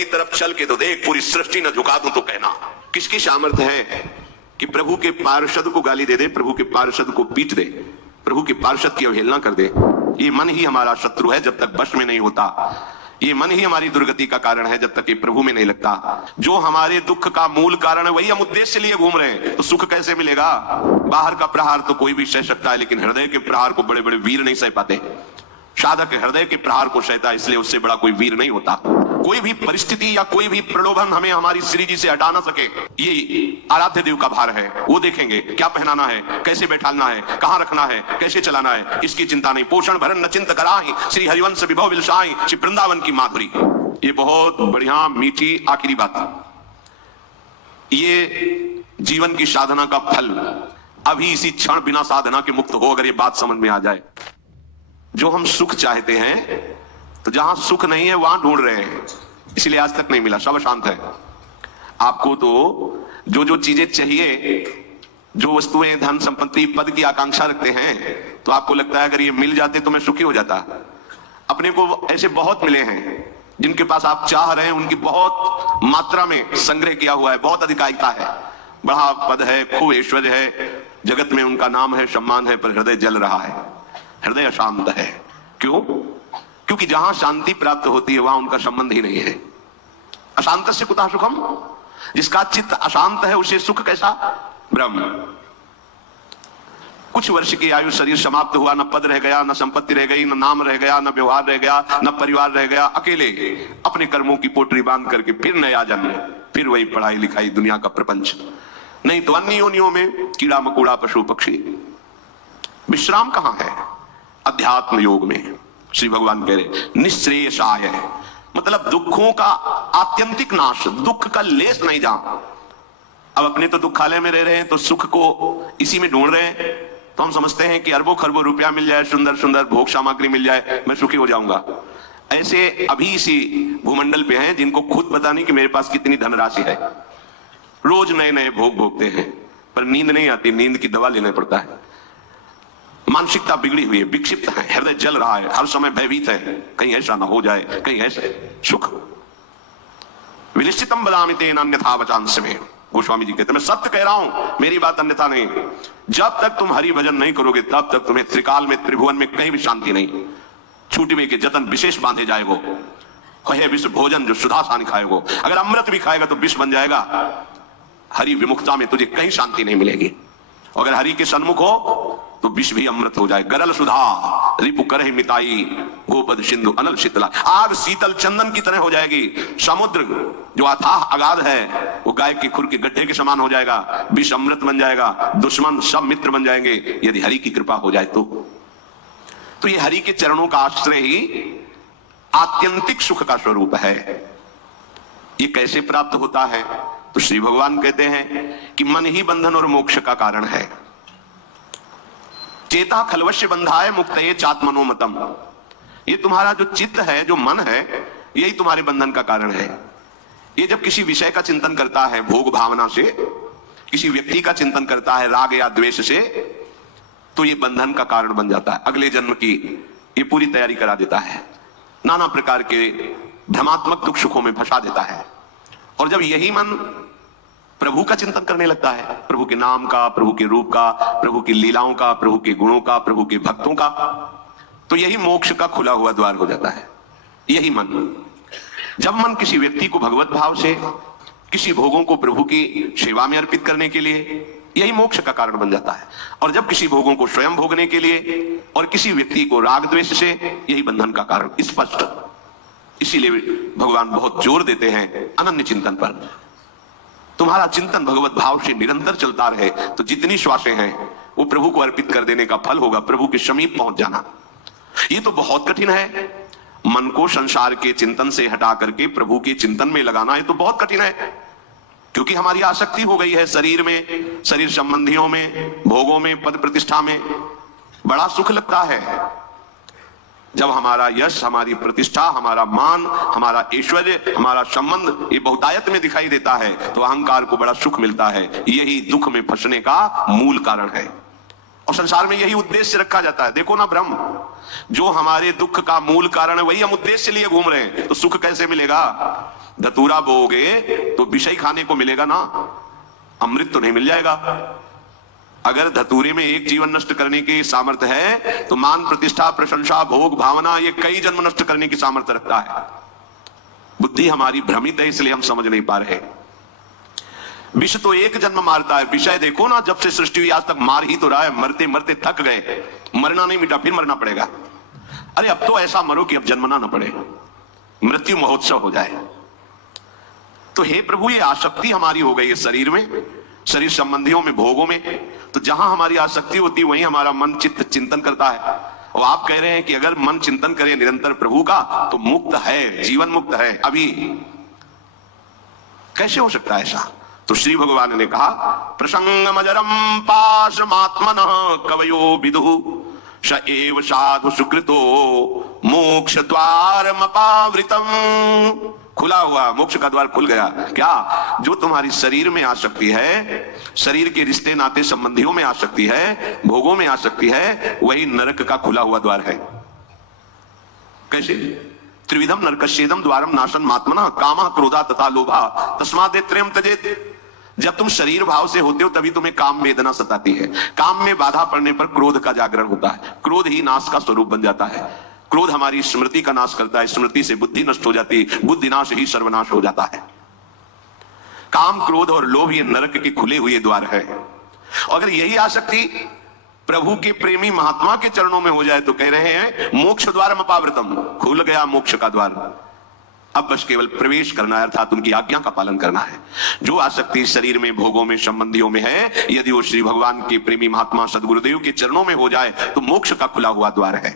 मेरी तरफ चल के तो देख, पूरी सृष्टि न झुका दूं तो कहना। किसकी सामर्थ्य है कि प्रभु के पार्षद को गाली दे दे, प्रभु के पार्षद को पीट दे, प्रभु के पार्षद की अवहेलना कर दे? ये मन ही हमारा शत्रु है जब तक वश में नहीं होता। ये मन ही हमारी दुर्गति का कारण है जब तक ये प्रभु में नहीं लगता। जो हमारे दुख का मूल कारण है वही हम उद्देश्य लिए घूम रहे हैं, तो सुख कैसे मिलेगा? बाहर का प्रहार तो कोई भी सह सकता है, लेकिन हृदय के प्रहार को बड़े बड़े वीर नहीं सह पाते। साधक हृदय के प्रहार को सहता है, इसलिए उससे बड़ा कोई वीर नहीं होता। कोई भी परिस्थिति या कोई भी प्रलोभन हमें हमारी श्री जी से हटा ना सके। ये आराध्य देव का भार है, वो देखेंगे क्या पहनाना है, कैसे बैठालना है, कहां रखना है, कैसे चलाना है, इसकी चिंता नहीं। पोषण भरण न चिंत कराही, श्री हरिवंश विभव विलसाई, श्री वृंदावन की माधुरी। ये बहुत बढ़िया मीठी आखिरी बात। ये जीवन की साधना का फल अभी इसी क्षण बिना साधना के मुक्त हो, अगर ये बात समझ में आ जाए। जो हम सुख चाहते हैं तो जहां सुख नहीं है वहां ढूंढ रहे हैं, इसलिए आज तक नहीं मिला, सब शांत है। आपको तो जो जो चीजें चाहिए, जो वस्तुएं, धन संपत्ति, पद की आकांक्षा रखते हैं, तो आपको लगता है अगर ये मिल जाते तो मैं सुखी हो जाता। अपने को ऐसे बहुत मिले हैं जिनके पास आप चाह रहे हैं, उनकी बहुत मात्रा में संग्रह किया हुआ है, बहुत अधिकारिता है, बड़ा पद है, खूब ऐश्वर्य है, जगत में उनका नाम है, सम्मान है, पर हृदय जल रहा है, हृदय अशांत है। क्यों? क्योंकि जहां शांति प्राप्त होती है वहां उनका संबंध ही नहीं है। अशांत से कुतः सुखम, जिसका चित्त अशांत है उसे सुख कैसा? ब्रह्म। कुछ वर्ष की आयु, शरीर समाप्त हुआ, न पद रह गया, न संपत्ति रह गई, न नाम रह गया, न व्यवहार रह गया, न परिवार रह गया, अकेले अपने कर्मों की पोटरी बांध करके फिर नया जन्म, फिर वही पढ़ाई लिखाई, दुनिया का प्रपंच। नहीं तो अन्य योनियों में कीड़ा मकोड़ा, पशु पक्षी। विश्राम कहां है? अध्यात्म योग में। श्री भगवान कह रहे निःश्रेयसाय, मतलब दुखों का आत्यंतिक नाश, दुख का लेस नहीं जहां। अब अपने तो दुखालय में रह रहे हैं, तो सुख को इसी में ढूंढ रहे हैं, तो हम समझते हैं कि अरबों खरबों रुपया मिल जाए, सुंदर सुंदर भोग सामग्री मिल जाए, मैं सुखी हो जाऊंगा। ऐसे अभी इसी भूमंडल पे हैं जिनको खुद पता नहीं कि मेरे पास कितनी धनराशि है, रोज नए नए भोग भोगते हैं, पर नींद नहीं आती, नींद की दवा लेना पड़ता है। मानसिकता बिगड़ी हुई है, विक्षिप्त है, हृदय जल रहा है, हर समय भयभीत है, कहीं ऐसा ना हो जाए, कहीं ऐसे। सुख विनिश्चितम बदामि तेन अन्यथा वचांस में, गोस्वामी जी कहते हैं मैं सत्य कह रहा हूं, मेरी बात अन्यथा नहीं। जब तक तुम हरि भजन नहीं करोगे तब तक तुम्हें त्रिकाल में, त्रिभुवन में कहीं भी शांति नहीं। छूटवे के जतन विशेष बांधे जाएगो, कहे विष भोजन जो सुधा सान खाएगो। अगर अमृत भी खाएगा तो विष बन जाएगा। हरि विमुक्ता में तुझे कहीं शांति नहीं मिलेगी। अगर हरि के सन्मुख हो तो विष भी अमृत हो जाए। गरल सुधा रिपु करहि मिताई, गोपद सिंधु अनल शीतला। आग शीतल चंदन की तरह हो जाएगी। समुद्र जो अथाह अगाध है वो गाय के खुर के गड्ढे के समान हो जाएगा। विष अमृत बन जाएगा, दुश्मन सब मित्र बन जाएंगे यदि हरि की कृपा हो जाए तो ये हरि के चरणों का आश्रय ही आत्यंतिक सुख का स्वरूप है। ये कैसे प्राप्त होता है? तो श्री भगवान कहते हैं कि मन ही बंधन और मोक्ष का कारण है। चेता खलवश्य बंधाय मुक्तये चात्मनोमतम। ये तुम्हारा जो चित्त है, जो मन है, यही तुम्हारे बंधन का कारण है। ये जब किसी विषय का चिंतन करता है भोग भावना से, किसी व्यक्ति का चिंतन करता है राग या द्वेष से, तो ये बंधन का कारण बन जाता है। अगले जन्म की ये पूरी तैयारी करा देता है, नाना प्रकार के भ्रमात्मक दुख सुखों में फंसा देता है। और जब यही मन प्रभु का चिंतन करने लगता है, प्रभु के नाम का, प्रभु के रूप का, प्रभु की लीलाओं का, प्रभु के गुणों का, प्रभु के भक्तों का, तो यही मोक्ष का खुला हुआ द्वार हो जाता है। यही मन, जब मन किसी व्यक्ति को भगवत भाव से, किसी भोगों को प्रभु की सेवा में अर्पित करने के लिए, यही मोक्ष का कारण बन जाता है। और जब किसी भोगों को स्वयं भोगने के लिए और किसी व्यक्ति को राग द्वेष से, यही बंधन का कारण स्पष्ट। इसीलिए भगवान बहुत जोर देते हैं अनन्य चिंतन पर। तुम्हारा चिंतन भगवत भाव से निरंतर चलता रहे तो जितनी श्वासें हैं वो प्रभु को अर्पित कर देने का फल होगा, प्रभु के समीप पहुंच जाना। ये तो बहुत कठिन है। मन को संसार के चिंतन से हटा करके प्रभु के चिंतन में लगाना, ये तो बहुत कठिन है, क्योंकि हमारी आसक्ति हो गई है शरीर में, शरीर संबंधियों में, भोगों में, पद प्रतिष्ठा में। बड़ा सुख लगता है जब हमारा यश, हमारी प्रतिष्ठा, हमारा मान, हमारा ऐश्वर्य, हमारा संबंध ये बहुतायत में दिखाई देता है तो अहंकार को बड़ा सुख मिलता है। यही दुख में फंसने का मूल कारण है। और संसार में यही उद्देश्य रखा जाता है। देखो ना ब्रह्म, जो हमारे दुख का मूल कारण है वही हम उद्देश्य लिए घूम रहे हैं, तो सुख कैसे मिलेगा? धतूरा बोओगे तो विषय खाने को मिलेगा ना, अमृत तो नहीं मिल जाएगा। अगर धतूरे में एक जीवन नष्ट करने की सामर्थ्य है तो मान प्रतिष्ठा प्रशंसा भोग भावना ये कई जन्म नष्ट करने की सामर्थ्य रखता है। बुद्धि हमारी भ्रमित है, इसलिए हम समझ नहीं पा रहे। विष तो एक जन्म मारता है, विषय देखो ना, जब से सृष्टि हुई आज तक मार ही तो रहा है। मरते मरते थक गए, मरना नहीं मिटा, फिर मरना पड़ेगा। अरे अब तो ऐसा मरो कि अब जन्मना ना पड़े, मृत्यु महोत्सव हो जाए। तो हे प्रभु, ये आसक्ति हमारी हो गई है शरीर में, शरीर संबंधियों में, भोगों में। तो जहां हमारी आसक्ति होती है वहीं हमारा मन चित्त चिंतन करता है। और आप कह रहे हैं कि अगर मन चिंतन करे निरंतर प्रभु का तो मुक्त है, जीवन मुक्त है। अभी कैसे हो सकता है ऐसा? तो श्री भगवान ने कहा, प्रसंगमजरम पाशमात्मनः कवयो विदुः स एव साधु सुकृतो मोक्ष द्वारमपावृतम्। खुला हुआ मोक्ष का द्वार खुल गया। क्या? जो तुम्हारी शरीर में आसक्ति है, शरीर के रिश्ते नाते संबंधियों में आसक्ति है, भोगों में आसक्ति है, वही नरक का खुला हुआ द्वार है। कैसे? त्रिविधम नरकस्येदम द्वारम नाशन मात्मना कामः क्रोधा तथा लोभा तस्मादेव त्रयम त्यजेत। जब तुम शरीर भाव से होते हो तभी तुम्हें काम वेदना सताती है। काम में बाधा पड़ने पर क्रोध का जागरण होता है, क्रोध ही नाश का स्वरूप बन जाता है। क्रोध हमारी स्मृति का नाश करता है, स्मृति से बुद्धि नष्ट हो जाती है, बुद्धि नाश ही सर्वनाश हो जाता है। काम, क्रोध और लोभ ये नरक के खुले हुए द्वार है। अगर यही आसक्ति प्रभु के प्रेमी महात्मा के चरणों में हो जाए तो कह रहे हैं मोक्ष द्वारम अपावृतम, खुल गया मोक्ष का द्वार। अब बस केवल प्रवेश करना है, अर्थात उनकी आज्ञा का पालन करना है। जो आसक्ति शरीर में, भोगों में, संबंधियों में है, यदि वो श्री भगवान के प्रेमी महात्मा सदगुरुदेव के चरणों में हो जाए तो मोक्ष का खुला हुआ द्वार है।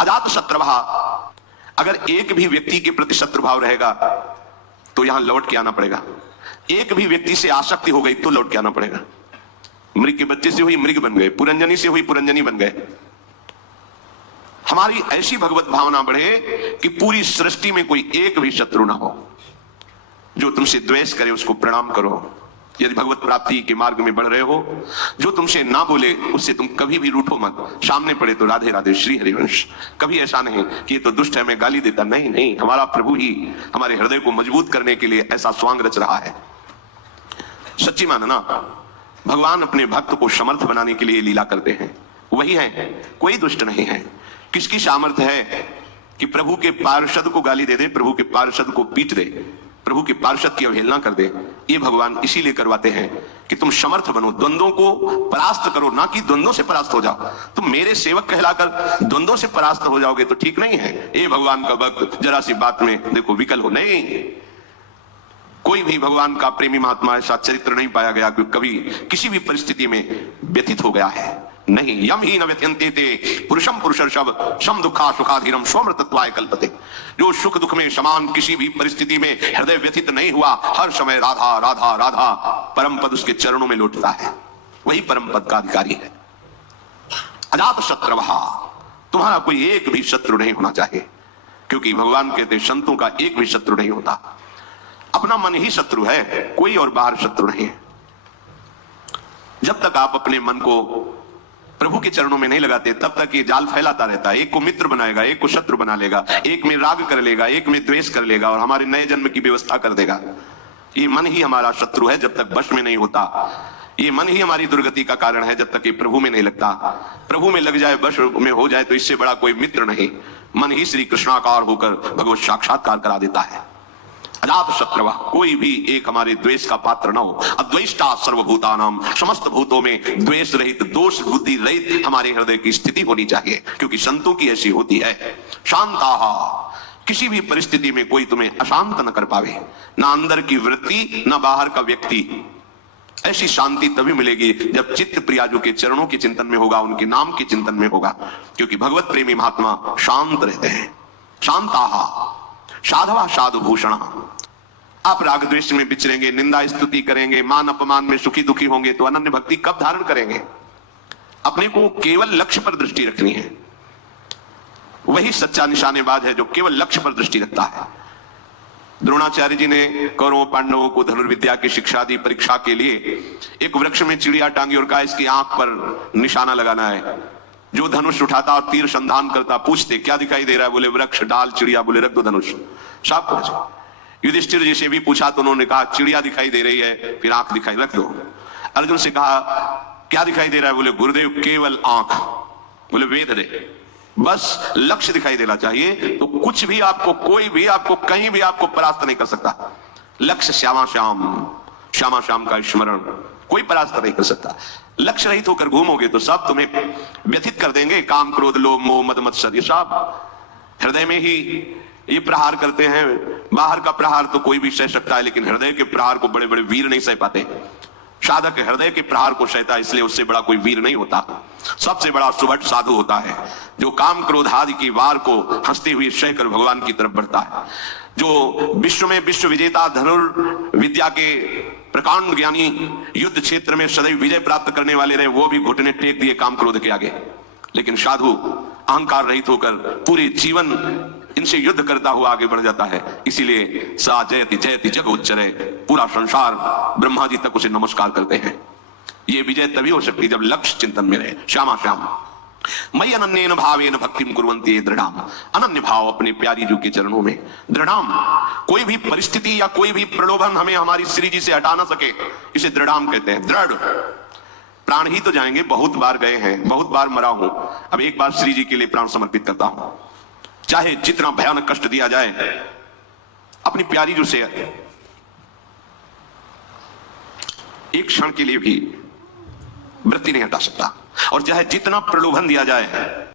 अजात शत्रुभाव, अगर एक भी व्यक्ति के प्रति शत्रुभाव रहेगा तो यहां लौट के आना पड़ेगा। एक भी व्यक्ति से आसक्ति हो गई तो लौट के आना पड़ेगा। मृग के बच्चे से हुई मृग बन गए, पुरंजनी से हुई पुरंजनी बन गए। हमारी ऐसी भगवत भावना बढ़े कि पूरी सृष्टि में कोई एक भी शत्रु ना हो। जो तुमसे द्वेष करे उसको प्रणाम करो। यदि भगवत प्राप्ति के मार्ग में बढ़ रहे हो, जो तुमसे ना बोले उससे तुम कभी भी रूठो मत। सामने पड़े तो राधे राधे श्री हरिवंश। कभी ऐसा नहीं कि ये तो दुष्ट है मैं गाली देता, नहीं नहीं, हमारा प्रभु ही हमारे हृदय को मजबूत करने के लिए ऐसा स्वांग रच रहा है। सच्ची मानना, भगवान अपने भक्त को समर्थ बनाने के लिए लीला करते हैं, वही है, कोई दुष्ट नहीं है। किसकी सामर्थ्य है कि प्रभु के पार्षद को गाली दे दे, प्रभु के पार्षद को पीट दे, प्रभु के पार्षद की अवहेलना कर दे? ये भगवान इसीलिए करवाते हैं कि तुम समर्थ बनो, द्वंद्वों को परास्त करो, ना कि द्वंद्वों से परास्त हो जाओ। तुम मेरे सेवक कहलाकर द्वंद्वों से परास्त हो जाओगे तो ठीक नहीं है। ये भगवान का भक्त जरा सी बात में देखो विकल हो, नहीं। कोई भी भगवान का प्रेमी महात्मा ऐसा चरित्र नहीं पाया गया कि कभी किसी भी परिस्थिति में व्यथित हो गया है, नहीं। यम ही न व्यथयन्ते ते पुरुषम पुरुषर्षभ सम दुखा सुखाधीरम स्वमृतत्वाय कल्पते। जो सुख दुख में समान किसी भी परिस्थिति में हृदय व्यथित नहीं हुआ, हर समय राधा राधा राधा, परम पद उसके चरणों में लौटता है, वही परम पद का अधिकारी है। अजात शत्रुहा, तुम्हारा कोई एक भी शत्रु नहीं होना चाहिए, क्योंकि भगवान कहते संतों का एक भी शत्रु नहीं होता। अपना मन ही शत्रु है, कोई और बाहर शत्रु नहीं है। जब तक आप अपने मन को प्रभु के चरणों में नहीं लगाते तब तक ये जाल फैलाता रहता है। एक को मित्र बनाएगा, एक को शत्रु बना लेगा, एक में राग कर लेगा, एक में द्वेष कर लेगा और हमारे नए जन्म की व्यवस्था कर देगा। ये मन ही हमारा शत्रु है जब तक वश में नहीं होता। ये मन ही हमारी दुर्गति का कारण है जब तक ये प्रभु में नहीं लगता। प्रभु में लग जाए, वश में हो जाए तो इससे बड़ा कोई मित्र नहीं। मन ही श्री कृष्णाकार होकर भगवत साक्षात्कार करा देता है। अजात शत्रु, कोई भी एक हमारे द्वेष का पात्र न हो। अद्वेष्टा सर्वभूतानाम, समस्त भूतों में द्वेष रहित, दोष बुद्धि रहित हमारे हृदय की स्थिति होनी चाहिए, क्योंकि संतों की ऐसी होती है। शांताहा, किसी भी परिस्थिति में कोई तुम्हें अशांत न कर पावे, ना अंदर की वृत्ति ना बाहर का व्यक्ति। ऐसी शांति तभी मिलेगी जब चित्त प्रियाजू के चरणों के चिंतन में होगा, उनके नाम के चिंतन में होगा, क्योंकि भगवत प्रेमी महात्मा शांत रहते हैं। शांताहा साधवा साधु भूषण, आप राग द्वेष में विचरेंगे, निंदा स्तुति करेंगे, मान अपमान में सुखी दुखी होंगे तो अनन्य भक्ति कब धारण करेंगे? अपने को केवल लक्ष्य पर दृष्टि रखनी है। वही सच्चा निशानेबाज है जो केवल लक्ष्य पर दृष्टि रखता है। द्रोणाचार्य जी ने कौरवों पांडवों को धनुर्विद्या की शिक्षा दी। परीक्षा के लिए एक वृक्ष में चिड़िया टांगी और कहा इसकी आंख पर निशाना लगाना है। जो धनुष उठाता और तीर संधान करता, पूछते क्या दिखाई दे रहा है, बोले वृक्ष, डाल, चिड़िया, बोले रख दो धनुष, शाबाश। युधिष्ठिर जी से भी पूछा तो उन्होंने कहा चिड़िया दिखाई दे रही है, फिर आंख दिखाई, रख दो। अर्जुन से कहा क्या दिखाई दे रहा है, बोले गुरुदेव केवल आंख, बोले वेद दे, बस लक्ष्य दिखाई देना चाहिए तो कुछ भी आपको, कोई भी आपको, कहीं भी आपको परास्त नहीं कर सकता। लक्ष्य श्यामा श्याम, श्यामा श्याम का स्मरण, कोई परास्त नहीं कर सकता। लक्ष्य रहित होकर घूमोगे तो सब तुम्हें व्यथित कर देंगे। काम, क्रोध, लोभ, मोह, मद, मत्सर, ये सब हृदय में ही ये प्रहार करते हैं। बाहर का प्रहार तो कोई भी सह सकता है, लेकिन हृदय के प्रहार को बड़े बड़े वीर नहीं सह पाते। साधक हृदय के प्रहार को सहता है, इसलिए उससे बड़ा कोई वीर नहीं होता। सबसे बड़ा सुभट साधु होता है जो काम, क्रोध आदि की वार को हंसते हुए सहकर भगवान की तरफ बढ़ता है। जो विश्व में विश्व विजेता धनुर्विद्या के प्रकांड ज्ञानी, युद्ध क्षेत्र में सदैव विजय प्राप्त करने वाले रहे, वो भी घुटने टेक दिए काम क्रोध के आगे। लेकिन साधु अहंकार रहित होकर पूरे जीवन इनसे युद्ध करता हुआ आगे बढ़ जाता है। इसीलिए सा जयति जयति जग उच्चरे, पूरा संसार ब्रह्मा जी तक उसे नमस्कार करते हैं। ये विजय तभी हो सकती जब लक्ष्य चिंतन में रहे। श्यामा श्याम मई अनन्येन भावेन भक्तिम कुर्वन्ति दृढ़ाम, अनन्य भाव अपने प्यारी जी के चरणों में दृढ़ाम। कोई भी परिस्थिति या कोई भी प्रलोभन हमें हमारी श्री जी से हटा ना सके, इसे दृढ़ाम कहते हैं। दृढ़, प्राण ही तो जाएंगे, बहुत बार गए हैं, बहुत बार मरा हूं, अब एक बार श्री जी के लिए प्राण समर्पित करता हूं। चाहे जितना भयानक कष्ट दिया जाए, अपनी प्यारी जो से एक क्षण के लिए भी वृत्ति नहीं हटा सकता। और चाहे जितना प्रलोभन दिया जाए,